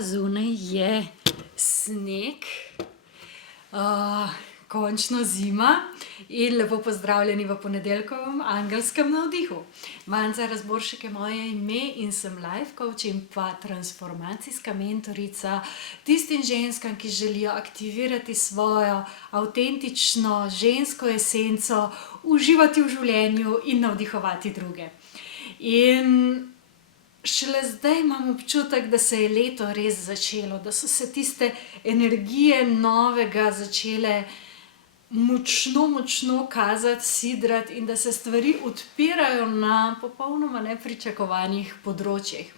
zunaj je sneg, končno zima in lepo pozdravljeni v ponedeljkovem angelskem navdihu. Manca Razboršek je moje ime in sem life coach in pa transformacijska mentorica tistim ženskam, ki želijo aktivirati svojo avtentično žensko esenco, uživati v življenju in navdihovati druge. In šele zdaj imam občutek, da se je leto res začelo, da so se tiste energije novega začele močno kazati, sidrati in da se stvari odpirajo na popolnoma nepričakovanih področjih.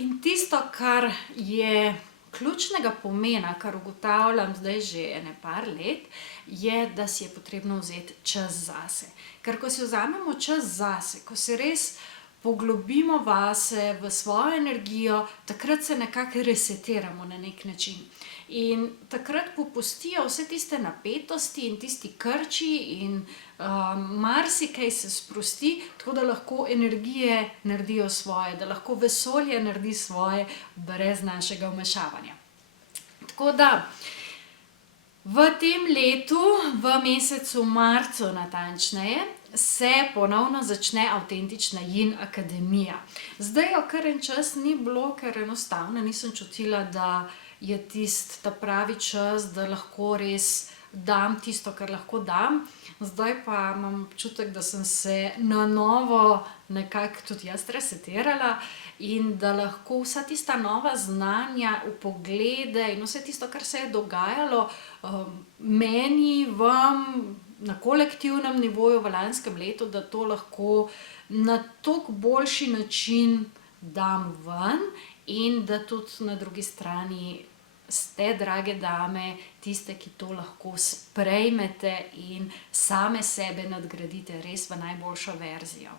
In tisto, kar je ključnega pomena, kar ugotavljam zdaj že ene par let, je, da si je potrebno vzeti čas zase. Ker ko si vzamemo čas zase, ko se res poglobimo vase, v svojo energijo, takrat se nekako resetiramo na neki način. In takrat popustijo vse tiste napetosti in tisti krči in marsikaj se sprosti, tako da lahko energije naredijo svoje, da lahko vesolje naredi svoje brez našega vmešavanja. Tako da v tem letu, v mesecu marcu natančneje, se ponovno začne avtentična Yin akademija. Zdaj jo kar en čas ni bilo, ker enostavno nisem čutila, da je ta pravi čas, da lahko res dam tisto, kar lahko dam. Zdaj pa imam občutek, da sem se na novo nekako tudi jaz resetirala in da lahko vsa tista nova znanja, vpoglede in vse tisto, kar se je dogajalo meni, vam, na kolektivnem nivoju v lanskem letu, da to lahko na toliko boljši način dam ven in da tudi na drugi strani ste, drage dame, tiste, ki to lahko sprejmete in same sebe nadgradite res v najboljšo verzijo.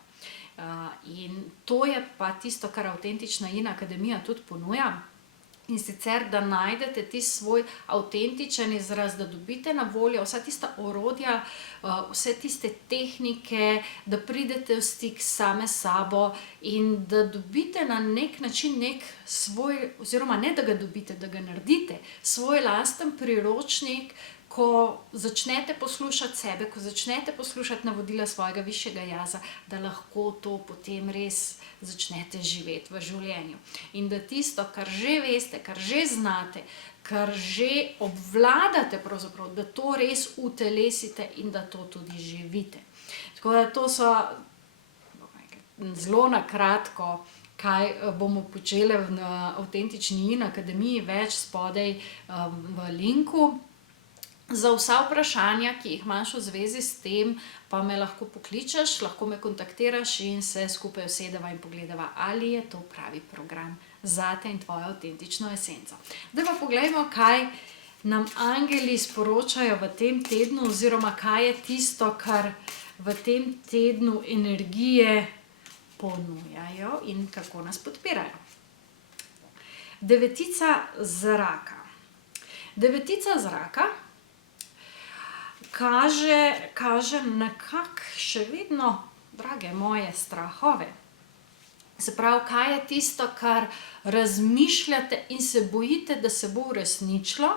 In to je pa tisto, kar avtentična Yin akademija tudi ponuja. In sicer, da najdete tisti svoj avtentičen izraz, da dobite na voljo vsa tista orodja, vse tiste tehnike, da pridete v stik same s sabo in da dobite na nek način nek svoj, oziroma ne da ga dobite, da ga naredite, svoj lasten priročnik, ko začnete poslušati sebe, ko začnete poslušati navodila svojega višjega jaza, da lahko to potem res začnete živeti v življenju. In da tisto, kar že veste, kar že znate, kar že obvladate pravzaprav, da to res utelesite in da to tudi živite. Tako da to so zelo na kratko, kaj bomo počele na avtentični Yin akademiji, več spodaj v linku. Za vsa vprašanja, ki jih imaš v zvezi s tem, pa me lahko pokličeš, lahko me kontaktiraš in se skupaj usedeva in pogledava, ali je to pravi program zate in tvojo avtentično esenco. Zdaj pa poglejmo, kaj nam angeli sporočajo v tem tednu oziroma kaj je tisto, kar v tem tednu energije ponujajo in kako nas podpirajo. Devetica zraka. Devetica zraka kaže nekako še vedno, drage moje, strahove. Se pravi, kaj je tisto, kar razmišljate in se bojite, da se bo uresničilo,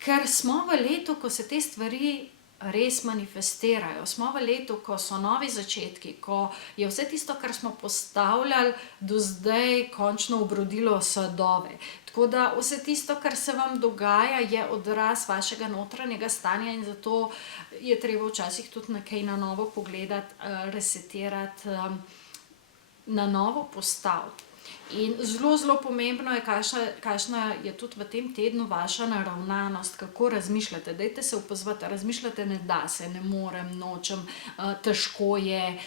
ker smo v letu, ko se te stvari res manifestirajo. Smo v letu, ko so novi začetki, ko je vse tisto, kar smo postavljali do zdaj, končno obrodilo sadove. Tako da vse tisto, kar se vam dogaja, je odraz vašega notranjega stanja in zato je treba včasih tudi nekaj na novo pogledati, resetirati, na novo postaviti. In zelo pomembno je, kakšna je tudi v tem tednu vaša naravnanost, kako razmišljate. Dajte se opazovati, razmišljate, ne da se, ne morem, nočem, težko je,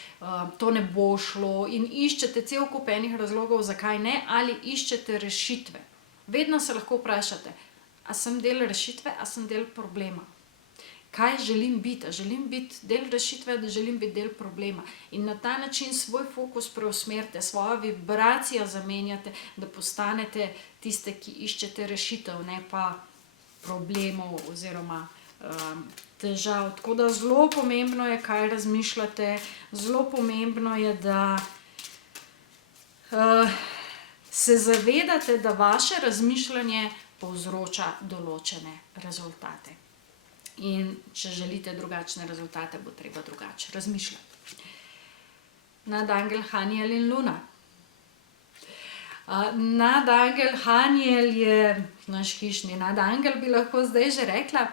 to ne bo šlo in iščete cel kup enih razlogov, zakaj ne, ali iščete rešitve. Vedno se lahko vprašate, a sem del rešitve, a sem del problema. Kaj želim biti? A želim biti del rešitve, da želim biti del problema. In na ta način svoj fokus preusmerite, svojo vibracijo zamenjate, da postanete tiste, ki iščete rešitev, ne pa problemov oziroma težav. Tako da zelo pomembno je, kaj razmišljate, zelo pomembno je, da se zavedate, da vaše razmišljanje povzroča določene rezultate. In če želite drugačne rezultate, bo treba drugače razmišljati. Nadangel Haniel in Luna. Nadangel Haniel je naš hišni nadangel, bi lahko zdaj že rekla.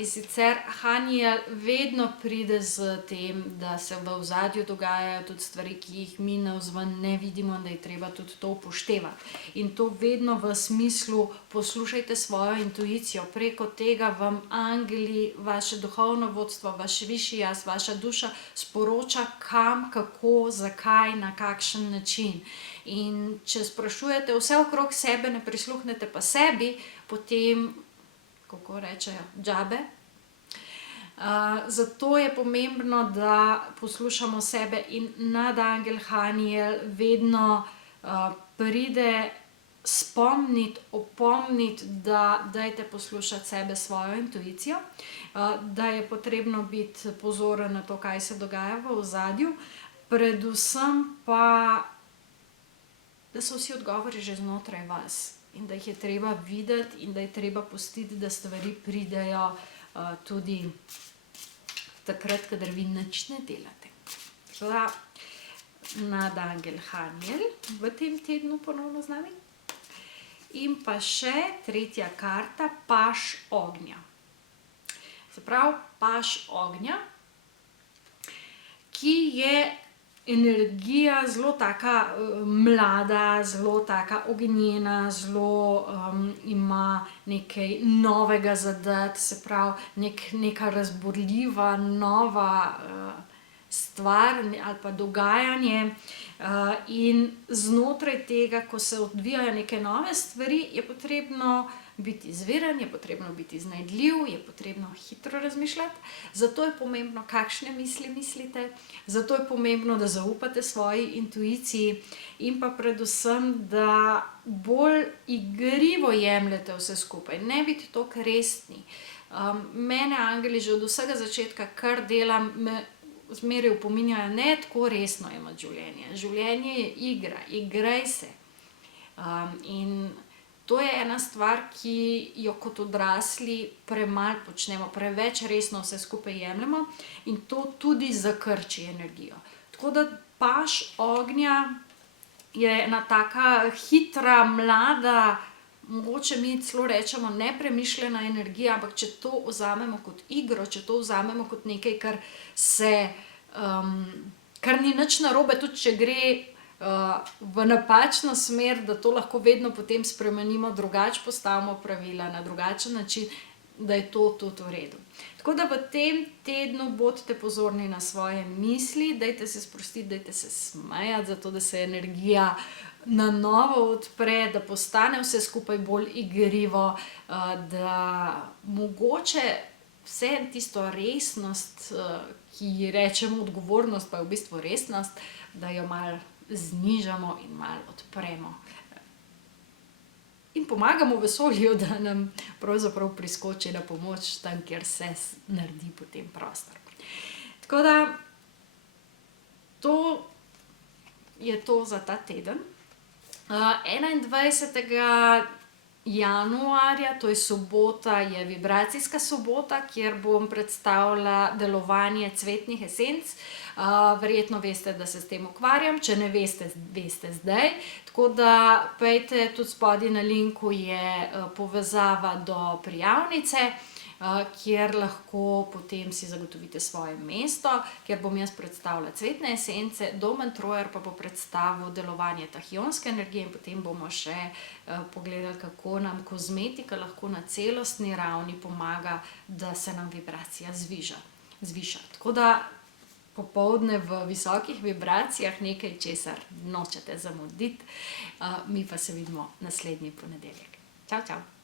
In sicer Haniel vedno pride z tem, da se v ozadju dogajajo tudi stvari, ki jih mi navzven ne vidimo, in da je treba tudi to upoštevati. In to vedno v smislu poslušajte svojo intuicijo, preko tega vam angeli, vaše duhovno vodstvo, vaš višji jaz, vaša duša sporoča kam, kako, zakaj, na kakšen način. In če sprašujete vse okrog sebe, ne prisluhnete pa sebi, potem, kako rečejo, džabe. Zato je pomembno, da poslušamo sebe in nadangel Haniel vedno pride spomniti, opomniti, da dajte poslušati sebe, svojo intuicijo, da je potrebno biti pozoren na to, kaj se dogaja v ozadju, predvsem pa, da so vsi odgovori že znotraj vas. In da jih je treba videti in da je treba pustiti, da stvari pridejo tudi takrat, kadar vi nič ne delate. Nadangel Haniel v tem tednu ponovno z nami. In pa še tretja karta, paž ognja. Se pravi, paž ognja, ki je energija zelo taka mlada, zelo taka ognjena, zelo ima nekaj novega zadati, se pravi neka razburljiva, nova stvar ali pa dogajanje. In znotraj tega, ko se odvijajo neke nove stvari, je potrebno biti izviren, je potrebno biti iznajdljiv, je potrebno hitro razmišljati. Zato je pomembno, kakšne misli mislite, zato je pomembno, da zaupate svoji intuiciji in pa predvsem, da bolj igrivo jemljete vse skupaj, ne biti toliko resni. Mene angeli že od vsega začetka, kar delam, me zmeraj opominjajo, ne tako resno jemati življenje. Življenje je igra, igraj se. In to je ena stvar, ki jo kot odrasli premalo počnemo, preveč resno vse skupaj jemljemo in to tudi zakrči energijo. Tako da paž ognja je ena taka hitra, mlada, mogoče mi celo rečemo nepremišljena energija, ampak če to vzamemo kot igro, če to vzamemo kot nekaj, kar ni nič narobe, tudi če gre v napačno smer, da to lahko vedno potem spremenimo, drugače postavimo pravila na drugačen način, da je to tudi v redu. Tako da v tem tednu bodite pozorni na svoje misli, dajte se sprostiti, dajte se smejati, zato da se energija na novo odpre, da postane vse skupaj bolj igrivo, da mogoče vse tisto resnost, ki ji rečemo odgovornost, pa je v bistvu resnost, da jo malo znižamo in malo odpremo. In pomagamo vesolju, da nam pravzaprav priskoči na pomoč tam, kjer se naredi potem prostor. Tako da to je to za ta teden. 21. januarja, to je sobota, je vibracijska sobota, kjer bom predstavila delovanje cvetnih esenc. Verjetno veste, da se s tem ukvarjam, če ne veste, veste zdaj. Tako da pojdite, tudi spodaj na linku je povezava do prijavnice, kjer lahko potem si zagotovite svoje mesto, kjer bom jaz predstavila cvetne esence, Domen Trojer pa bo predstavil delovanje tahionske energije in potem bomo še pogledali, kako nam kozmetika lahko na celostni ravni pomaga, da se nam vibracija zviša. Tako da popoldne v visokih vibracijah nekaj, česar nočete zamuditi. Mi pa se vidimo naslednji ponedeljek. Čau, čau!